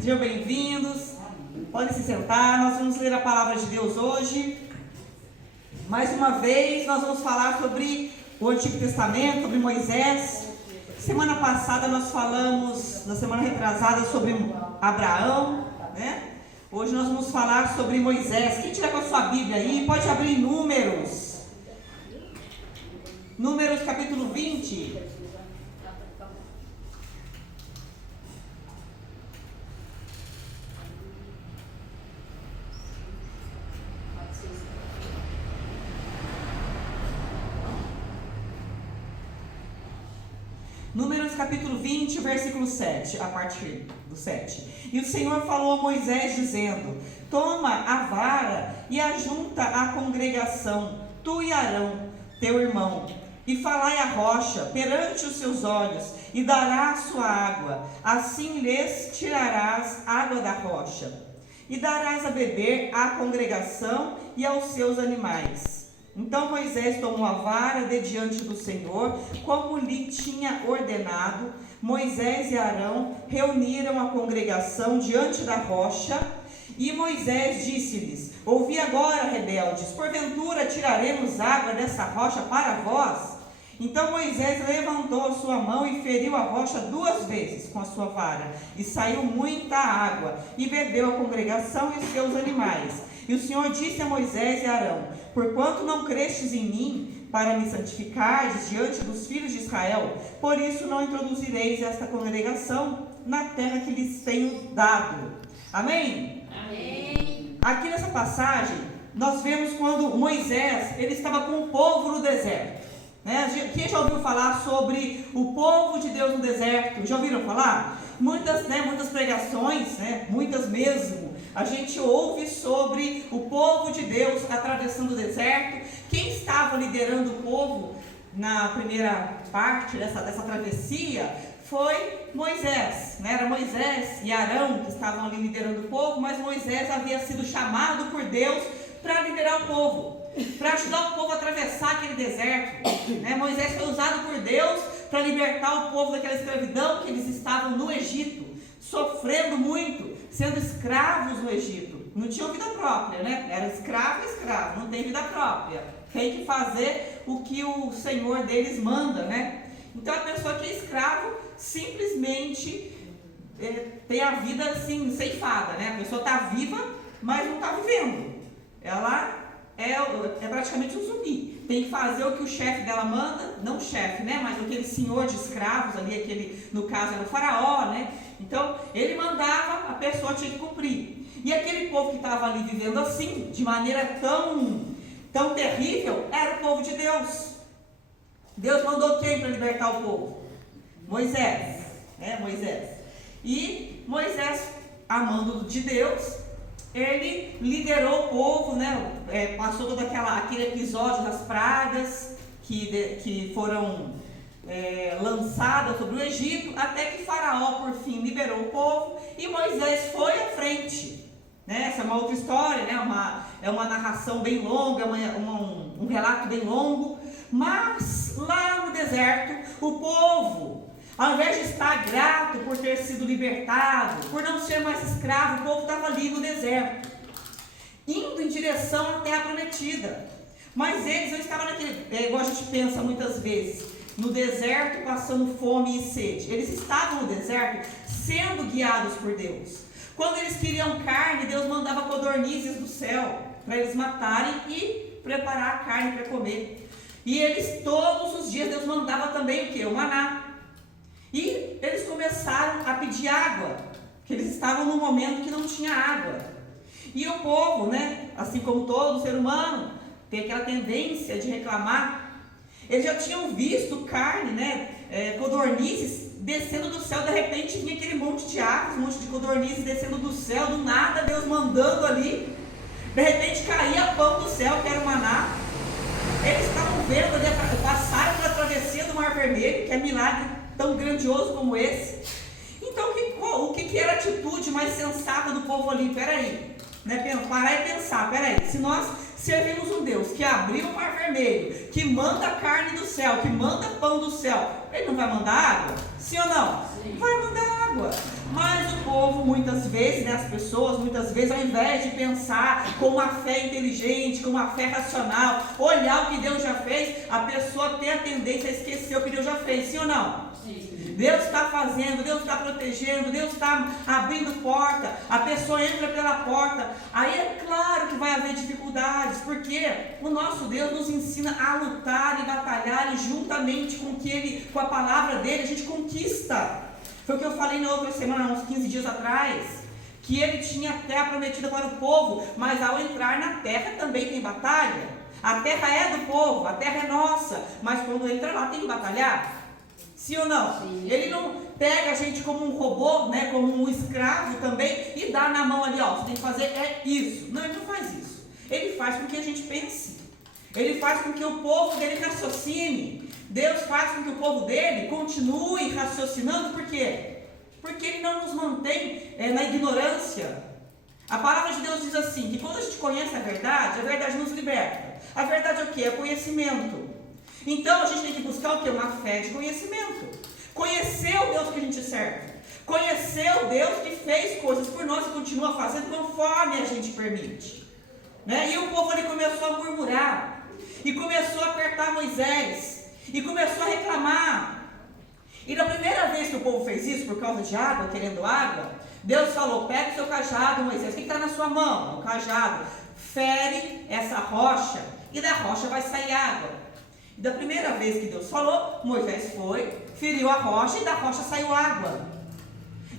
Sejam bem-vindos. Podem se sentar. Nós vamos ler a palavra de Deus hoje. Mais uma vez, nós vamos falar sobre o Antigo Testamento, sobre Moisés. Semana passada nós falamos, na semana retrasada, sobre Abraão, né? Hoje nós vamos falar sobre Moisés. Quem tiver com a sua Bíblia aí, pode abrir Números. Números capítulo 20. Números capítulo 20, versículo 7, a partir do 7. E o Senhor falou a Moisés dizendo: toma a vara e ajunta a congregação, tu e Arão, teu irmão, e falai à rocha perante os seus olhos, e dará a sua água, assim lhes tirarás água da rocha, e darás a beber à congregação e aos seus animais. Então Moisés tomou a vara de diante do Senhor, como lhe tinha ordenado. Moisés e Arão reuniram a congregação diante da rocha, e Moisés disse-lhes: ouvi agora, rebeldes, porventura tiraremos água dessa rocha para vós? Então Moisés levantou a sua mão e feriu a rocha 2 vezes com a sua vara, e saiu muita água, e bebeu a congregação e os seus animais. E o Senhor disse a Moisés e a Arão: porquanto não crestes em mim, para me santificardes diante dos filhos de Israel, por isso não introduzireis esta congregação na terra que lhes tenho dado. Amém? Amém. Aqui nessa passagem, nós vemos quando Moisés, ele estava com o povo no deserto. Né? Quem já ouviu falar sobre o povo de Deus no deserto? Já ouviram falar? Muitas pregações, muitas mesmo, a gente ouve sobre o povo de Deus atravessando o deserto. Quem estava liderando o povo na primeira parte dessa travessia foi Moisés, né? Era Moisés e Arão que estavam ali liderando o povo, mas Moisés havia sido chamado por Deus para liderar o povo, para ajudar o povo a atravessar aquele deserto, né? Moisés foi usado por Deus para libertar o povo daquela escravidão que eles estavam no Egito, sofrendo muito, sendo escravos no Egito. Não tinham vida própria, né? Era escravo, não tem vida própria. Tem que fazer o que o Senhor deles manda, né? Então a pessoa que é escravo simplesmente tem a vida assim ceifada, né? A pessoa está viva, mas não está vivendo. Ela é praticamente um zumbi. Tem que fazer o que o chefe dela manda, não o chefe, né? Mas aquele senhor de escravos ali, no caso era o faraó, né? Então ele mandava, a pessoa tinha que cumprir. E aquele povo que estava ali vivendo assim, de maneira tão terrível, era o povo de Deus. Deus mandou quem para libertar o povo? Moisés, né? Moisés. E Moisés, a mando de Deus, ele liderou o povo, né? Passou todo aquele episódio das pragas que foram lançadas sobre o Egito, até que Faraó por fim liberou o povo e Moisés foi à frente, né? Essa é uma outra história, né? É uma narração bem longa, um relato bem longo, mas lá no deserto o povo, ao invés de estar grato por ter sido libertado, por não ser mais escravo, o povo estava ali no deserto, indo em direção à terra prometida. Mas eles não estavam igual a gente pensa muitas vezes, no deserto passando fome e sede. Eles estavam no deserto sendo guiados por Deus. Quando eles queriam carne, Deus mandava codornizes do céu para eles matarem e preparar a carne para comer. E eles todos os dias, Deus mandava também o quê? O maná. E eles começaram a pedir água, porque eles estavam num momento que não tinha água. E o povo, né, assim como todo ser humano, tem aquela tendência de reclamar. Eles já tinham visto carne, né, codornizes descendo do céu. De repente vinha aquele monte de aves, um monte de codornizes descendo do céu, do nada Deus mandando ali. De repente caía pão do céu, que era o maná. Eles estavam vendo ali, passaram pela travessia do Mar Vermelho, que é milagre tão grandioso como esse. Então o que era a atitude mais sensata do povo ali? Peraí, né? Parar e pensar, peraí, se nós servimos um Deus que abriu o Mar Vermelho, que manda carne do céu, que manda pão do céu, ele não vai mandar água? Sim ou não? Sim. Vai mandar água. água. Mas o povo, muitas vezes, né, as pessoas, muitas vezes, ao invés de pensar com uma fé inteligente, com uma fé racional, olhar o que Deus já fez, a pessoa tem a tendência a esquecer o que Deus já fez, sim ou não? Deus está fazendo, Deus está protegendo, Deus está abrindo porta, a pessoa entra pela porta, aí é claro que vai haver dificuldades, porque o nosso Deus nos ensina a lutar e batalhar, e juntamente com a palavra dele, a gente conquista. Foi o que eu falei na outra semana, uns 15 dias atrás, que ele tinha a terra prometida para o povo, mas ao entrar na terra também tem batalha. A terra é do povo, a terra é nossa, mas quando entra lá tem que batalhar. Sim ou não? Sim. Ele não pega a gente como um robô, né, como um escravo também, e dá na mão ali, ó, você tem que fazer isso. Não, ele não faz isso. Ele faz com que a gente pense. Ele faz com que o povo dele raciocine. Deus faz com que o povo dele continue raciocinando. Por quê? Porque ele não nos mantém na ignorância. A palavra de Deus diz assim, que quando a gente conhece a verdade nos liberta. A verdade é o quê? É conhecimento. Então a gente tem que buscar o quê? Uma fé de conhecimento. Conhecer o Deus que a gente serve. Conhecer o Deus que fez coisas por nós e continua fazendo conforme a gente permite. Né? E o povo ali começou a murmurar. E começou a apertar Moisés. E começou a reclamar. E na primeira vez que o povo fez isso, por causa de água, querendo água, Deus falou, pega o seu cajado, Moisés. O que está na sua mão? O cajado. Fere essa rocha e da rocha vai sair água. E da primeira vez que Deus falou, Moisés foi, feriu a rocha e da rocha saiu água.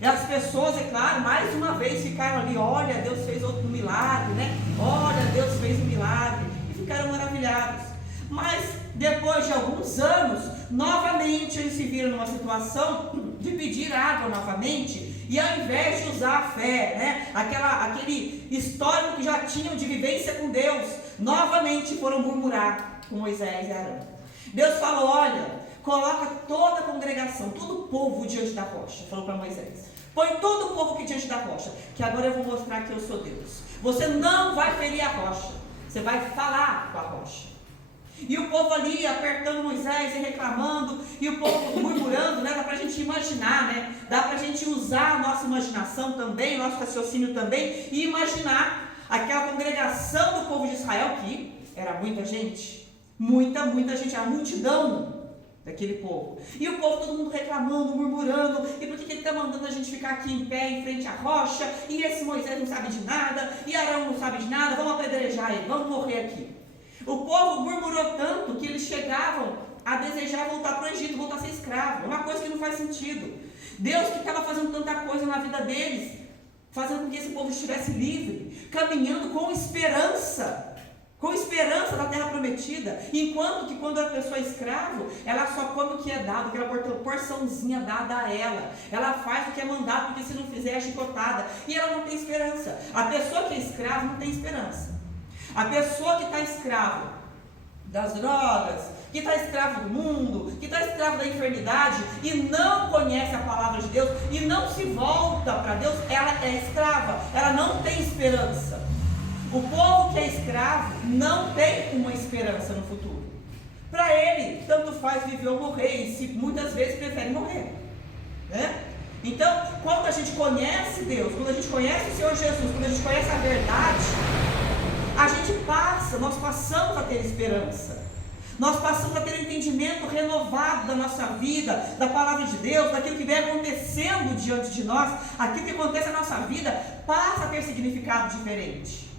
E as pessoas, é claro, mais uma vez ficaram ali, olha, Deus fez outro milagre, né? Olha, Deus fez um milagre. E ficaram maravilhados. Mas depois de alguns anos, novamente eles se viram numa situação de pedir água novamente. E ao invés de usar a fé, né? Aquele histórico que já tinham de vivência com Deus, novamente foram murmurar com Moisés e Arão. Deus falou, olha, coloca toda a congregação, todo o povo diante da rocha, falou para Moisés. Põe todo o povo aqui diante da rocha, que agora eu vou mostrar que eu sou Deus. Você não vai ferir a rocha, você vai falar com a rocha. E o povo ali apertando Moisés e reclamando, e o povo murmurando, né? Dá para a gente imaginar, né? Dá para a gente usar a nossa imaginação também, nosso raciocínio também, e imaginar aquela congregação do povo de Israel, que era muita gente, muita gente, a multidão daquele povo. E o povo, todo mundo reclamando, murmurando, e por que ele está mandando a gente ficar aqui em pé, em frente à rocha, e esse Moisés não sabe de nada, e Arão não sabe de nada, vamos apedrejar ele, vamos morrer aqui. O povo murmurou tanto que eles chegavam a desejar voltar para o Egito, voltar a ser escravo. É uma coisa que não faz sentido. Deus que estava fazendo tanta coisa na vida deles, fazendo com que esse povo estivesse livre, caminhando com esperança da terra prometida, enquanto que quando a pessoa é escravo, ela só come o que é dado, aquela porçãozinha dada a ela faz o que é mandado, porque se não fizer é chicotada, e ela não tem esperança. A pessoa que é escrava não tem esperança. A pessoa que está escravo das drogas, que está escravo do mundo, que está escravo da enfermidade e não conhece a palavra de Deus e não se volta para Deus, ela é escrava, ela não tem esperança. O povo que é escravo não tem uma esperança no futuro. Para ele, tanto faz viver ou morrer, e muitas vezes prefere morrer, né? Então, quando a gente conhece Deus, quando a gente conhece o Senhor Jesus, quando a gente conhece a verdade, nós passamos a ter esperança. Nós passamos a ter um entendimento renovado da nossa vida, da palavra de Deus, daquilo que vem acontecendo diante de nós. Aquilo que acontece na nossa vida passa a ter significado diferente.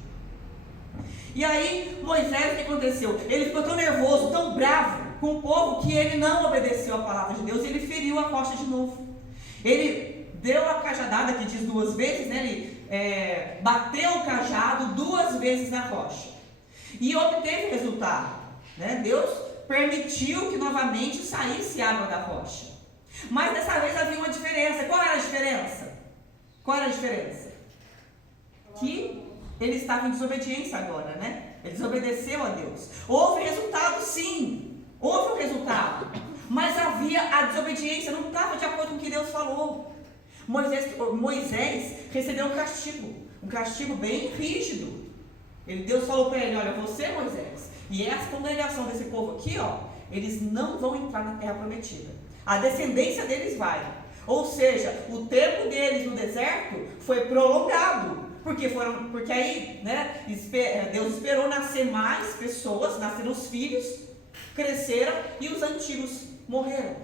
E aí, Moisés, o que aconteceu? Ele ficou tão nervoso, tão bravo com o povo, que ele não obedeceu a palavra de Deus, ele feriu a rocha de novo. Ele deu a cajadada, que diz 2 vezes, né? Ele bateu o cajado 2 vezes na rocha. E obteve resultado, né? Deus permitiu que novamente saísse água da rocha. Mas dessa vez havia uma diferença. Qual era a diferença? Que ele estava em desobediência agora, né? Ele desobedeceu a Deus. Houve resultado, sim. Houve um resultado. Mas havia a desobediência, não estava de acordo com o que Deus falou. Moisés recebeu um castigo bem rígido. Deus falou para ele, olha, você, Moisés, e essa congregação desse povo aqui, ó, eles não vão entrar na terra prometida. A descendência deles vai, Ou seja, o tempo deles no deserto foi prolongado. Porque aí, né, Deus esperou nascer mais pessoas, nasceram os filhos, cresceram e os antigos morreram.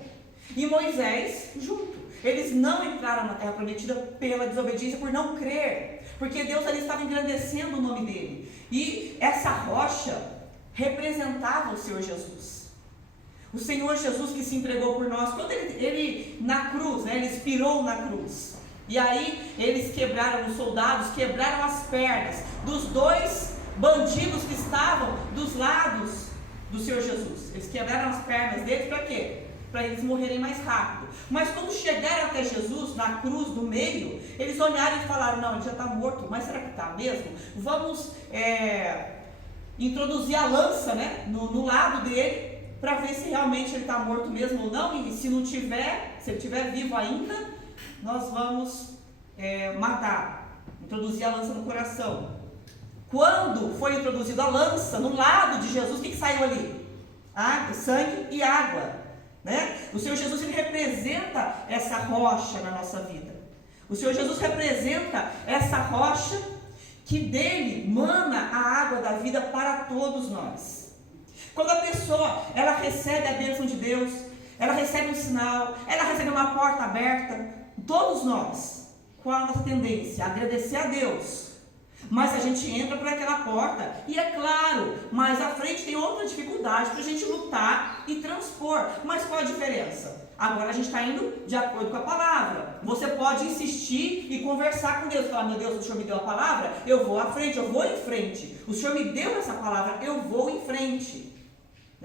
E Moisés junto. Eles não entraram na terra prometida pela desobediência, por não crer. Porque Deus ali estava engrandecendo o nome dele. E essa rocha representava o Senhor Jesus. O Senhor Jesus que se entregou por nós. Quando ele na cruz, né, ele expirou na cruz. E aí eles quebraram, os soldados quebraram as pernas dos dois bandidos que estavam dos lados do Senhor Jesus. Eles quebraram as pernas deles para quê? Para eles morrerem mais rápido. Mas quando chegaram até Jesus, na cruz, no meio, eles olharam e falaram, não, ele já está morto, mas será que está mesmo? Vamos introduzir a lança, né, no lado dele, para ver se realmente ele está morto mesmo ou não, e se não tiver, se ele estiver vivo ainda, nós vamos matar, introduzir a lança no coração. Quando foi introduzida a lança no lado de Jesus, o que saiu ali? Sangue e água, né? O Senhor Jesus, ele representa essa rocha na nossa vida. O Senhor Jesus representa essa rocha que dele mana a água da vida para todos nós. Quando a pessoa, ela recebe a bênção de Deus, ela recebe um sinal, ela recebe uma porta aberta, todos nós, qual a nossa tendência? Agradecer a Deus. Mas a gente entra por aquela porta e é claro, mais à frente tem outra dificuldade para a gente lutar e transpor. Mas qual a diferença? Agora a gente está indo de acordo com a palavra. Você pode insistir e conversar com Deus. Falar, meu Deus, o Senhor me deu a palavra, eu vou à frente, eu vou em frente. O Senhor me deu essa palavra, eu vou em frente.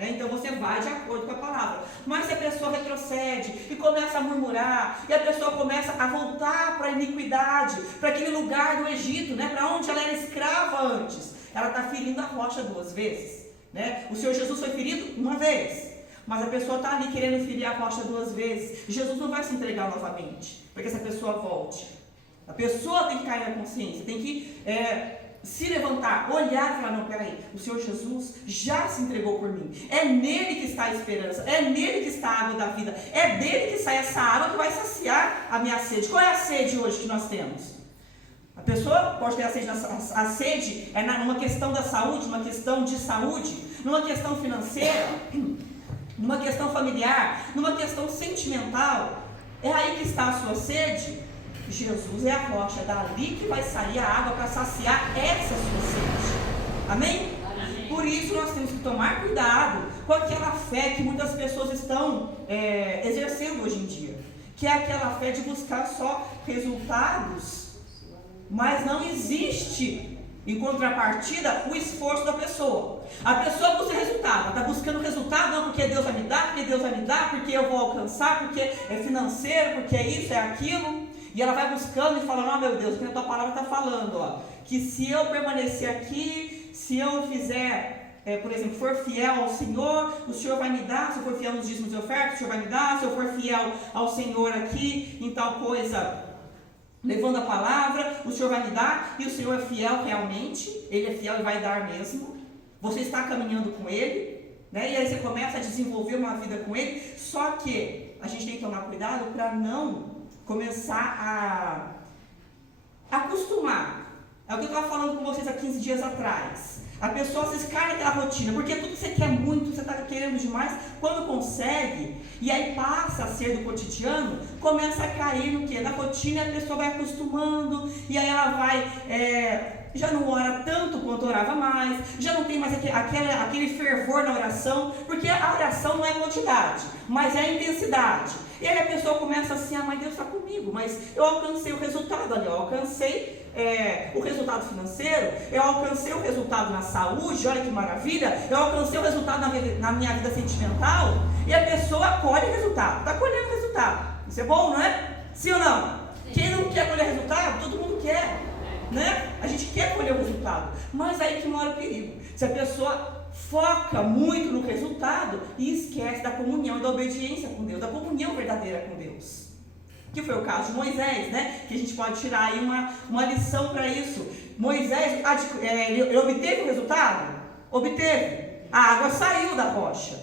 Então você vai de acordo com a palavra. Mas se a pessoa retrocede e começa a murmurar, e a pessoa começa a voltar para a iniquidade, para aquele lugar do Egito, né, para onde ela era escrava antes, ela está ferindo a rocha 2 vezes, né? O Senhor Jesus foi ferido uma vez, mas a pessoa está ali querendo ferir a rocha 2 vezes. Jesus não vai se entregar novamente para que essa pessoa volte. A pessoa tem que cair na consciência, tem que se levantar, olhar e falar, não, peraí, o Senhor Jesus já se entregou por mim, é nele que está a esperança, é nele que está a água da vida, é dele que sai essa água que vai saciar a minha sede. Qual é a sede hoje que nós temos? A pessoa pode ter a sede numa questão da saúde, numa questão de saúde, numa questão financeira, numa questão familiar, numa questão sentimental. É aí que está a sua sede. Jesus é a rocha, dali que vai sair a água para saciar essa sua sede. Amém? Amém? Por isso nós temos que tomar cuidado com aquela fé que muitas pessoas estão exercendo hoje em dia, que é aquela fé de buscar só resultados, mas não existe em contrapartida o esforço da pessoa. A pessoa busca resultado, ela está buscando resultado, não porque Deus vai me dar, porque Deus vai me dar, porque eu vou alcançar, porque é financeiro, porque é isso, é aquilo. E ela vai buscando e falando, meu Deus, o que a tua palavra está falando, que se eu permanecer aqui, se eu fizer, por exemplo, for fiel ao Senhor, o Senhor vai me dar. Se eu for fiel nos dízimos e ofertas, o Senhor vai me dar. Se eu for fiel ao Senhor aqui, em tal coisa, levando a palavra, o Senhor vai me dar. E o Senhor é fiel realmente, Ele é fiel e vai dar mesmo. Você está caminhando com Ele, né? E aí você começa a desenvolver uma vida com Ele. Só que a gente tem que tomar cuidado para não começar a acostumar. É o que eu estava falando com vocês há 15 dias atrás. A pessoa se cai naquela rotina, porque tudo que você quer muito, você está querendo demais, quando consegue, e aí passa a ser do cotidiano, começa a cair no quê? Na rotina, a pessoa vai acostumando, e aí ela vai, já não ora tanto quanto orava mais, já não tem mais aquele fervor na oração, porque a oração não é quantidade, mas é a intensidade. E aí a pessoa começa assim, mas Deus está comigo, mas eu alcancei o resultado ali, eu alcancei o resultado financeiro, eu alcancei o resultado na saúde, olha que maravilha, eu alcancei o resultado na minha vida sentimental, e a pessoa colhe o resultado, está colhendo o resultado. Isso é bom, não é? Sim ou não? Sim. Quem não quer colher resultado, todo mundo quer, né? A gente quer colher o resultado, mas aí que mora o perigo. Se a pessoa foca muito no resultado e esquece da comunhão e da obediência com Deus, da comunhão verdadeira com Deus, que foi o caso de Moisés, né? Que a gente pode tirar aí uma lição para isso. Moisés, ele obteve o resultado? Obteve. A água saiu da rocha,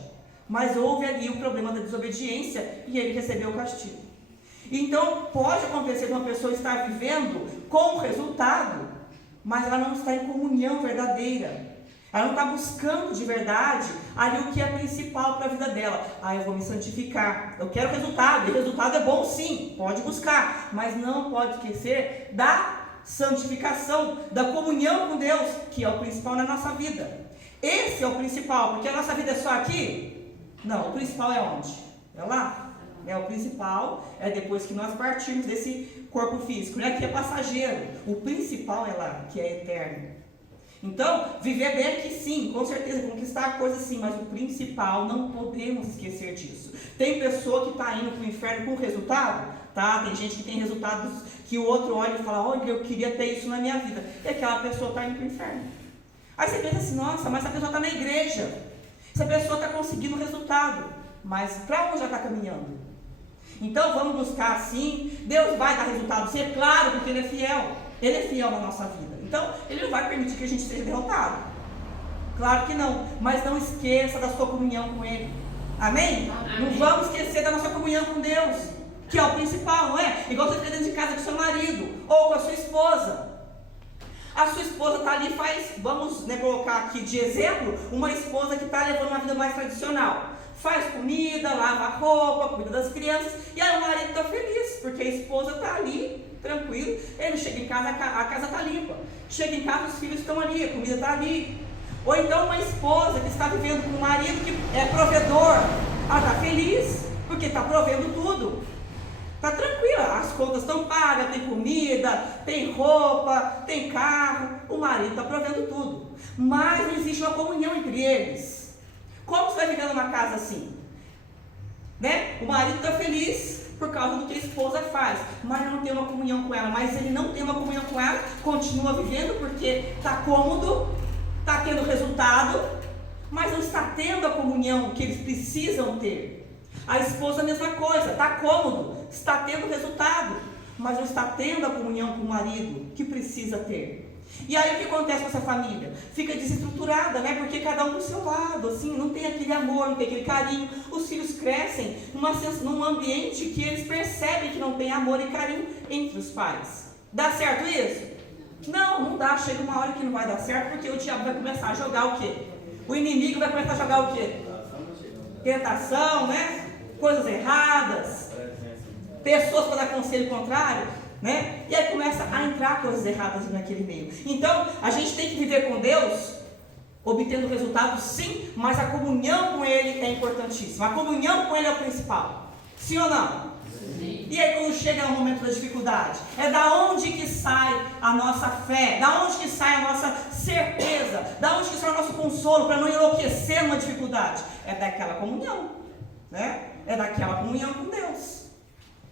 mas houve ali o problema da desobediência e ele recebeu o castigo. Então, pode acontecer de uma pessoa estar vivendo com o resultado, mas ela não está em comunhão verdadeira. Ela não está buscando de verdade ali o que é principal para a vida dela. Eu vou me santificar, eu quero resultado, e resultado é bom sim, pode buscar, mas não pode esquecer da santificação, da comunhão com Deus, que é o principal na nossa vida. Esse é o principal, porque a nossa vida é só aqui? Não, o principal é onde? É lá. O principal é depois que nós partirmos desse corpo físico, né? Que é passageiro. O principal é lá, que é eterno. Então, viver bem aqui sim, com certeza, conquistar coisas sim, mas o principal, não podemos esquecer disso. Tem pessoa que está indo para o inferno com resultado, tá? Tem gente que tem resultados que o outro olha e fala, olha, eu queria ter isso na minha vida. E aquela pessoa está indo para o inferno. Aí você pensa assim, nossa, mas essa pessoa está na igreja. Essa pessoa está conseguindo resultado. Mas para onde ela está caminhando? Então vamos buscar sim. Deus vai dar resultado, sim, é claro, porque Ele é fiel. Ele é fiel na nossa vida. Então, Ele não vai permitir que a gente seja derrotado. Claro que não. Mas não esqueça da sua comunhão com Ele. Amém? Amém. Não vamos esquecer da nossa comunhão com Deus, que é o principal, não é? Igual você fica dentro de casa com o seu marido, ou com a sua esposa. A sua esposa está ali, vamos colocar aqui de exemplo, uma esposa que está levando uma vida mais tradicional. Faz comida, lava a roupa, cuida das crianças, e aí o marido está feliz, porque a esposa está ali, tranquilo, ele chega em casa, a casa está limpa, chega em casa, os filhos estão ali, a comida está ali. Ou então uma esposa que está vivendo com um marido que é provedor, ela está feliz, porque está provendo tudo, está tranquila, as contas estão pagas, tem comida, tem roupa, tem carro, o marido está provendo tudo, mas não existe uma comunhão entre eles. Como você vai viver numa casa assim? Né? O marido está feliz por causa do que a esposa faz, mas não tem uma comunhão com ela. Mas ele não tem uma comunhão com ela, continua vivendo porque está cômodo, está tendo resultado, mas não está tendo a comunhão que eles precisam ter. A esposa a mesma coisa, está cômodo, está tendo resultado, mas não está tendo a comunhão com o marido que precisa ter. E aí o que acontece com essa família? Fica desestruturada, né? Porque cada um do seu lado, assim, não tem aquele amor, não tem aquele carinho. Os filhos crescem num ambiente que eles percebem que não tem amor e carinho entre os pais. Dá certo isso? Não dá. Chega uma hora que não vai dar certo, porque o diabo vai começar a jogar o quê? O inimigo vai começar a jogar o quê? Tentação, né? Coisas erradas. Pessoas para dar conselho contrário. Né? E aí começa a entrar coisas erradas naquele meio. Então, a gente tem que viver com Deus, obtendo resultados sim, mas a comunhão com Ele é importantíssima. A comunhão com Ele é o principal. Sim ou não? Sim. E aí quando chega o momento da dificuldade, é da onde que sai a nossa fé, da onde que sai a nossa certeza, da onde que sai o nosso consolo para não enlouquecer numa dificuldade? É daquela comunhão, né? É daquela comunhão com Deus.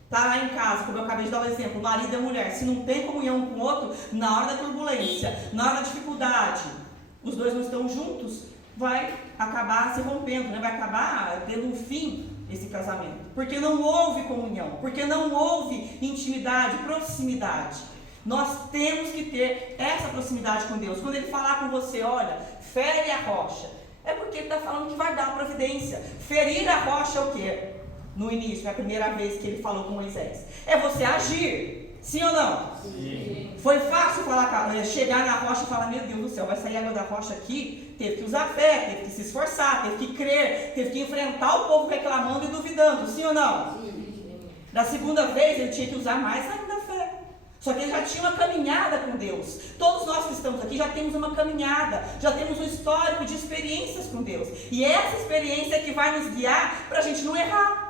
Está lá em casa, como eu acabei de dar o exemplo, marido e mulher, se não tem comunhão um com o outro, na hora da turbulência, na hora da dificuldade, os dois não estão juntos, vai acabar se rompendo, né? Vai acabar tendo um fim esse casamento, porque não houve comunhão, porque não houve intimidade, proximidade. Nós temos que ter essa proximidade com Deus. Quando Ele falar com você, olha, fere a rocha, é porque Ele está falando que vai dar a providência. Ferir a rocha é o quê? No início, é a primeira vez que Ele falou com Moisés. É você agir, sim ou não? Sim. Foi fácil chegar na rocha e falar, meu Deus do céu, vai sair água da rocha aqui? Teve que usar fé, teve que se esforçar, teve que crer, teve que enfrentar o povo reclamando e duvidando, sim ou não? Sim. Da segunda vez, ele tinha que usar mais ainda a fé. Só que ele já tinha uma caminhada com Deus. Todos nós que estamos aqui já temos uma caminhada, já temos um histórico de experiências com Deus. E essa experiência é que vai nos guiar para a gente não errar.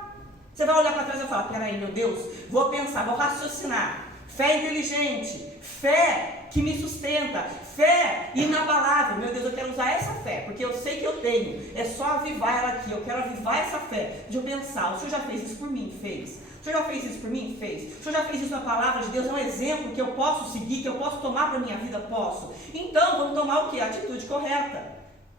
Você vai olhar para trás e falar, peraí, meu Deus, vou pensar, vou raciocinar. Fé inteligente, fé que me sustenta, fé inabalável. Meu Deus, eu quero usar essa fé, porque eu sei que eu tenho. É só avivar ela aqui, eu quero avivar essa fé. De eu pensar, o Senhor já fez isso por mim? Fez. O Senhor já fez isso por mim? Fez. O Senhor já fez isso na palavra de Deus? É um exemplo que eu posso seguir, que eu posso tomar para a minha vida? Posso. Então, vamos tomar o quê? A atitude correta.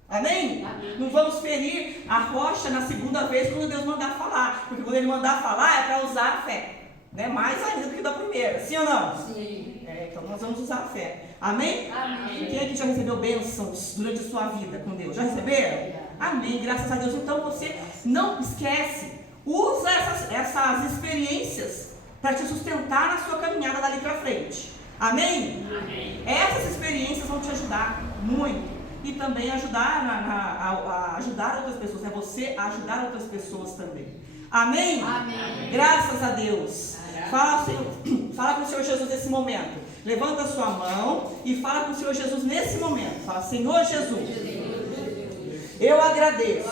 Amém? Amém? Não vamos ferir a rocha na segunda vez quando Deus mandar falar. Porque quando Ele mandar falar é para usar a fé. Né? Mais ainda do que da primeira. Sim ou não? Sim. Então nós vamos usar a fé. Amém? Amém. Quem aqui já recebeu bênçãos durante a sua vida com Deus? Já receberam? Amém. Graças a Deus. Então você não esquece. Usa essas experiências para te sustentar na sua caminhada dali para frente. Amém? Amém. Essas experiências vão te ajudar muito. E também ajudar a ajudar outras pessoas. É você ajudar outras pessoas também. Amém? Amém. Graças a Deus. Fala com o Senhor Jesus nesse momento. Levanta a sua mão e fala com o Senhor Jesus nesse momento. Fala: Senhor Jesus, eu agradeço,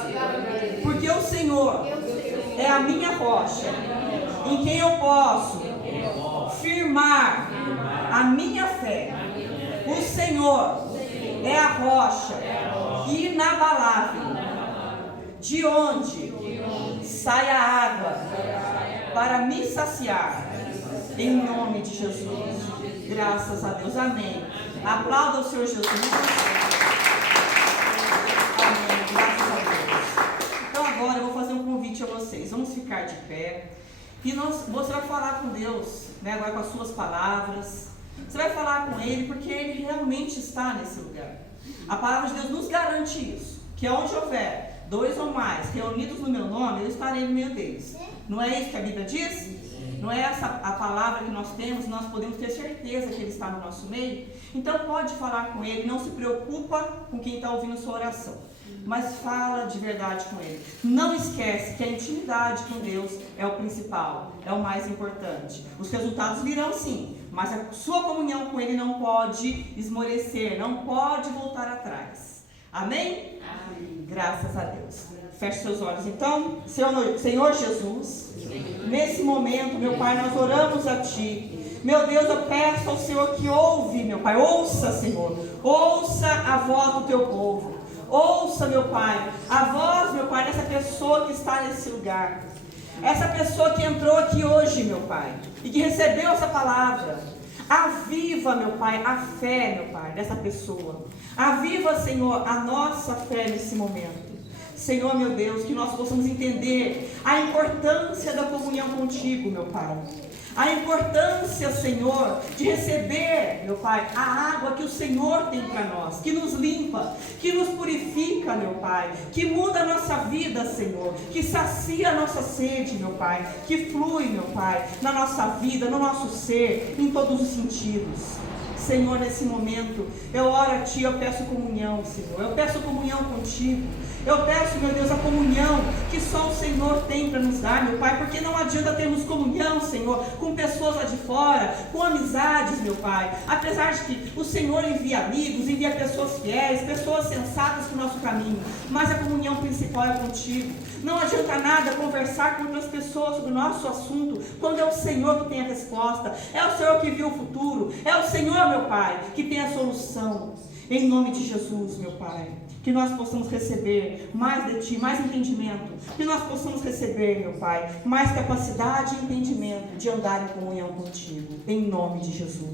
porque o Senhor é a minha rocha, em quem eu posso firmar a minha fé. O Senhor é a rocha inabalável, de onde sai a água para me saciar, em nome de Jesus. Graças a Deus, amém. Aplauda o Senhor Jesus. Amém, graças a Deus. Então agora eu vou fazer um convite a vocês. Vamos ficar de pé. E você vai falar com Deus, né, agora com as suas palavras. Você vai falar com Ele, porque Ele realmente está nesse lugar. A palavra de Deus nos garante isso, que onde houver 2 ou mais reunidos no meu nome, eu estarei no meio deles. Não é isso que a Bíblia diz? Não é essa a palavra que nós temos? Nós podemos ter certeza que Ele está no nosso meio? Então pode falar com Ele, não se preocupa com quem está ouvindo sua oração, mas fala de verdade com Ele. Não esquece que a intimidade com Deus é o principal, é o mais importante. Os resultados virão sim, mas a sua comunhão com Ele não pode esmorecer, não pode voltar atrás. Amém? Amém. Graças a Deus. Feche seus olhos então. Senhor Jesus, nesse momento, meu Pai, nós oramos a Ti. Meu Deus, eu peço ao Senhor que ouve, meu Pai, ouça, Senhor, ouça a voz do Teu povo. Ouça, meu Pai, a voz, meu Pai, dessa pessoa que está nesse lugar. Essa pessoa que entrou aqui hoje, meu Pai, e que recebeu essa palavra. Aviva, meu Pai, a fé, meu Pai, dessa pessoa. Aviva, Senhor, a nossa fé nesse momento. Senhor, meu Deus, que nós possamos entender a importância da comunhão contigo, meu Pai. A importância, Senhor, de receber, meu Pai, a água que o Senhor tem para nós, que nos limpa, que nos purifica, meu Pai, que muda a nossa vida, Senhor, que sacia a nossa sede, meu Pai, que flui, meu Pai, na nossa vida, no nosso ser, em todos os sentidos. Senhor, nesse momento, eu oro a Ti, eu peço comunhão, Senhor, eu peço comunhão contigo. Eu peço, meu Deus, a comunhão que só o Senhor tem para nos dar, meu Pai, porque não adianta termos comunhão, Senhor, com pessoas lá de fora, com amizades, meu Pai, apesar de que o Senhor envia amigos, envia pessoas fiéis, pessoas sensatas para o nosso caminho, mas a comunhão principal é contigo. Não adianta nada conversar com outras pessoas sobre o nosso assunto, quando é o Senhor que tem a resposta, é o Senhor que viu o futuro, é o Senhor, meu Pai, que tem a solução. Em nome de Jesus, meu Pai, que nós possamos receber mais de Ti, mais entendimento, que nós possamos receber, meu Pai, mais capacidade e entendimento de andar em comunhão contigo, em nome de Jesus.